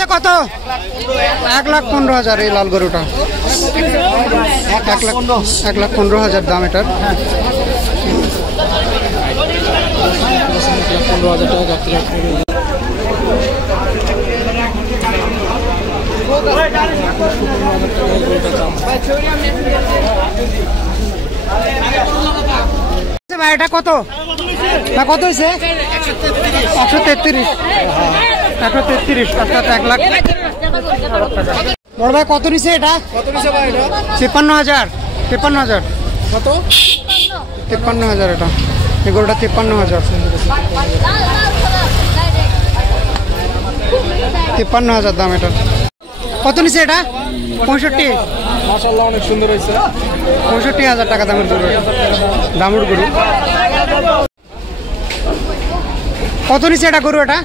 নিচে কত? 1,15,000 এই লাল গরুটা। 1,15,000 দাম এটার। 1,15,000 টাকা যাত্রী। এটা কত? কত হয়েছে? 133। 133 অর্থাৎ 1 লাখ। বড় ভাই কত নিছে এটা? 53,000। 53,000 কত? 53,000 এটা। এই গরুটা 53,000। 53,000 দাম এটা। কত নিছে এটা? 65। মাশাআল্লাহ অনেক সুন্দর হয়েছে। 65,000 টাকা দামের গরু। দামুর গরু। কত নিচে এটা গরু? এটা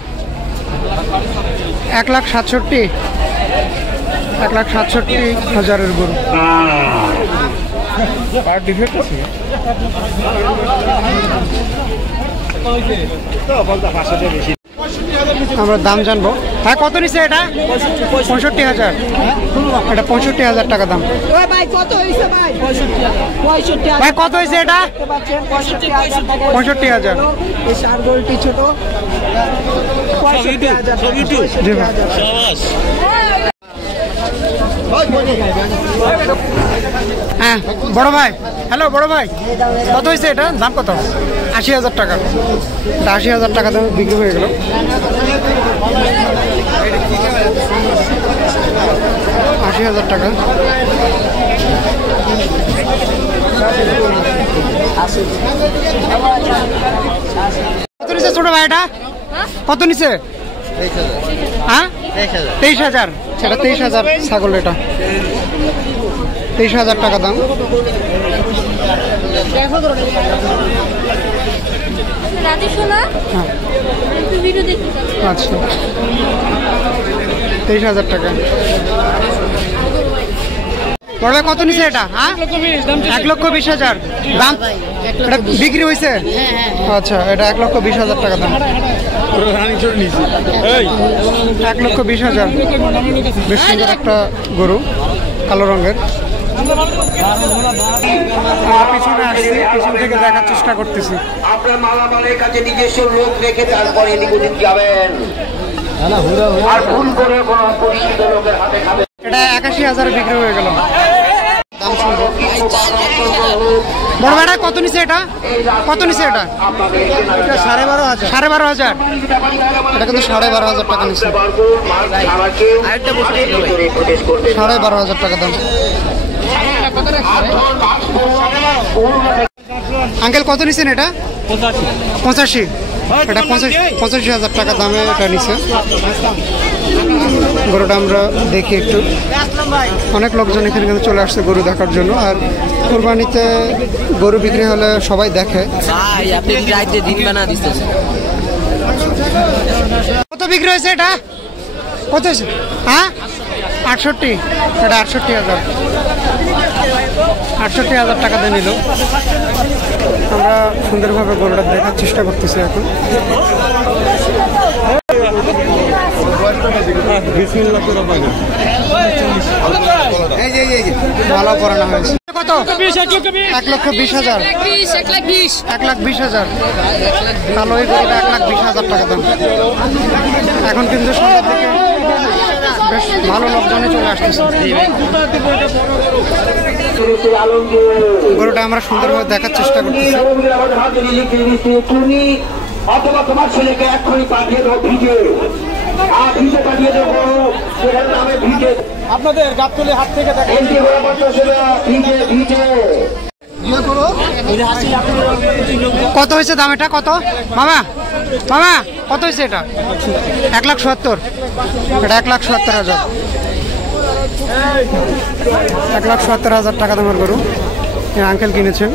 1,67,000। 1,67,000 গরু। আমরা দাম জানবো। হ্যাঁ কত নিচে এটা? 65,000। এটা 65,000 টাকা দাম। ভাই কত হয়েছে এটা? 65,000। হ্যাঁ বড় ভাই, হ্যালো বড় ভাই, কত হয়েছে এটা? দাম কত? 80,000 টাকা। 80,000 টাকা দাম বিক্রি হয়ে গেল। 80,000 টাকা। কত নিচে ছোট ভাই এটা? কত নিচে? হ্যাঁ 23,000। সেটা 23,000 ছাগল। এটা 23,000 টাকা দাম। আচ্ছা 23,000 টাকা। বড় কত নিচে এটা? হ্যাঁ 1,20,000 দাম। এটা বিক্রি হয়েছে? আচ্ছা এটা 1,20,000 টাকা দাম। 1,20,000। বেশ সুন্দর একটা গরু, কালো রঙের। আমরা পিছনে আসছি, পিছন থেকে দেখার চেষ্টা করতেছি। আপনার মালামালের কাছে নিজস্ব লোক রেখে তারপরে এদিক ওদিক যাবেন, আর ভুল করে কোনো পরিচিত লোকের হাতে খাবেন। এটা 81,000 বিক্রি হয়ে গেল। দাম সুন্দর। বড় ভাইটা কত নিচে এটা? কত নিচে এটা? এটা 12,500। 12,500। এটা কিন্তু 12,500 টাকা নিচে। 12,500 টাকা দাম। আঙ্কেল কত নিছেন এটা? 85। এটা 85,000 টাকা দামে এটা নিছে গরুটা। আমরা দেখি একটু। অনেক লোকজন এখানে কিন্তু চলে আসছে গরু দেখার জন্য। আর কুরবানিতে গরু বিক্রি হলে সবাই দেখে। কত বিক্রি হয়েছে এটা? কত হয়েছে? হ্যাঁ 68। এটা 68,000। 68,000 টাকা দিয়ে নিল। আমরা সুন্দরভাবে গরুটা দেখার চেষ্টা করতেছি এখন। ভালো করানো হয়েছে। কত? 1,20,000। 1,20,000। তাহলে ওই গরুটা 1,20,000 টাকা দাম। এখন কিন্তু সন্ধ্যা থেকে বেশ ভালো লোকজনে চলে আসতেছে। গরুটা আমরা সুন্দরভাবে দেখার চেষ্টা করতেছি। অথবা তোমার ছেলেকে এক্ষুনি পাঠিয়ে দেবো ভিজে, আর ভিজে পাঠিয়ে দেবো ভিজে। আপনাদের গাবতলী হাট থেকে কত হয়েছে দাম এটা? কত মামা? মামা কত হয়েছে এটা? 1,70,000। এটা 1,70,000। 1,70,000 টাকা দামের গরু আঙ্কেল কিনেছেন।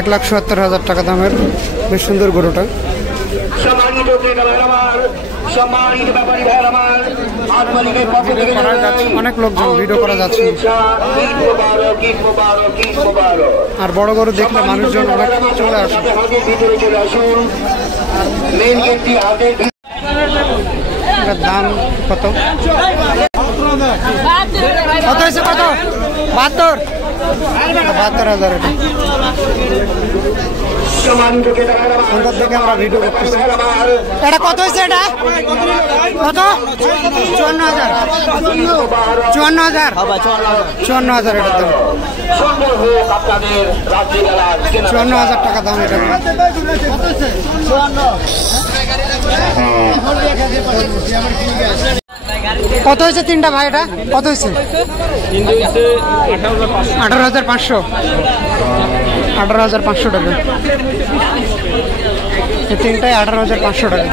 1,70,000 টাকা দামের বেশ সুন্দর গরুটা। সম্মানিত ক্রেতা ভাইয়ের আমার, সম্মানিত ব্যাপারী ভাইয়ের আমার, হাট মালিকের পক্ষ থেকে অনেক লোকজন ভিডিও করা যাচ্ছে ঈদ মোবারক, ঈদ মোবারক, ঈদ মোবারক। আর বড় বড় দেখলে মানুষজন অনেক চলে আসে। হাটের ভিতরে চলে আসুন, মেন গেটটি হাটের এটার দাম কত কত হয়েছে কত 72 72,000 এটা সম্মানিত ক্রেতা ভাইয়ের আমার, সুন্দর দেখে আমরা ভিডিও করতেছি। এটা কত হয়েছে এটা কত 54,000 54,000 54,000 এটার দাম সুন্দর হোক আপনাদের রাত্রিবেলার কেনা 54,000 টাকা দাম এটা কত হয়েছে তিনটা ভাই এটা কত হয়েছে 18,500 18,500 টাকা এই তিনটায় 18,500 টাকা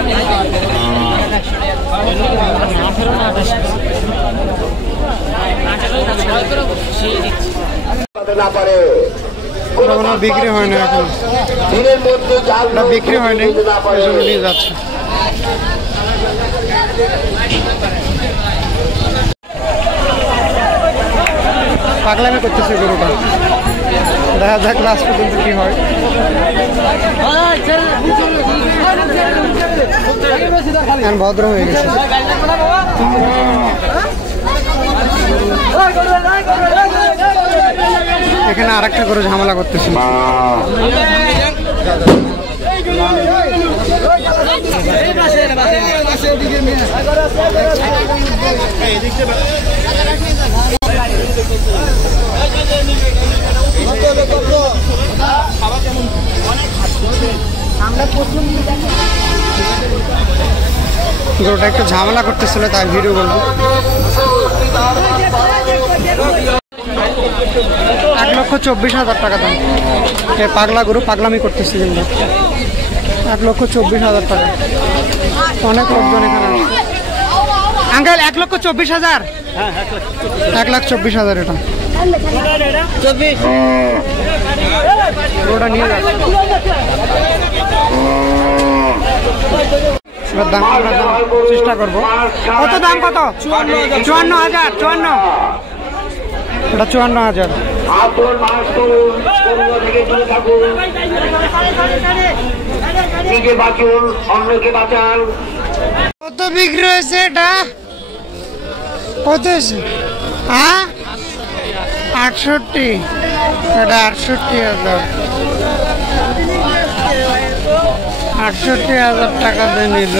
না পারে কোনো বিক্রি হয় না এখন দিনের মধ্যে জাল এটা বিক্রি হয়নি না পারে এই জন্য নিয়ে যাচ্ছে পাগলামি করতেছে গরুটা দেখা যাক লাস্ট পর্যন্ত কি হয় এখন ভদ্র হয়ে গেছে এখানে আর একটা গরু ঝামেলা করতেছে গরুটা একটু ঝামেলা করতেছিল তাই ভিডিও বলবো 1,24,000 টাকা দাম এই পাগলা গরু পাগলামি করতেছে কিন্তু 1,24,000 টাকা অনেক লোকজন এখানে আঙ্কেল 1,24,000 1,24,000 এটা গরুটা নিয়ে যাবে দাম করার চেষ্টা করবো কত দাম কত 54,000 54 এটা 54,000 আপন মাস করুন, অন্য থেকে দূরে থাকুন, নিজে বাঁচুন, অন্যকে বাঁচান। কত বিক্রি হয়েছে এটা কত হয়েছে হ্যাঁ 68 এটা 68,000 68,000 টাকা দিয়ে নিল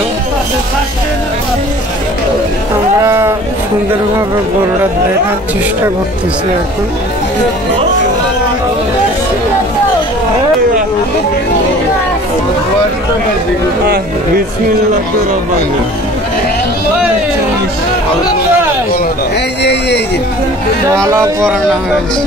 আমরা সুন্দরভাবে গরুটা দেখার চেষ্টা করতেছি এখন ভালো পড়ানো হয়েছে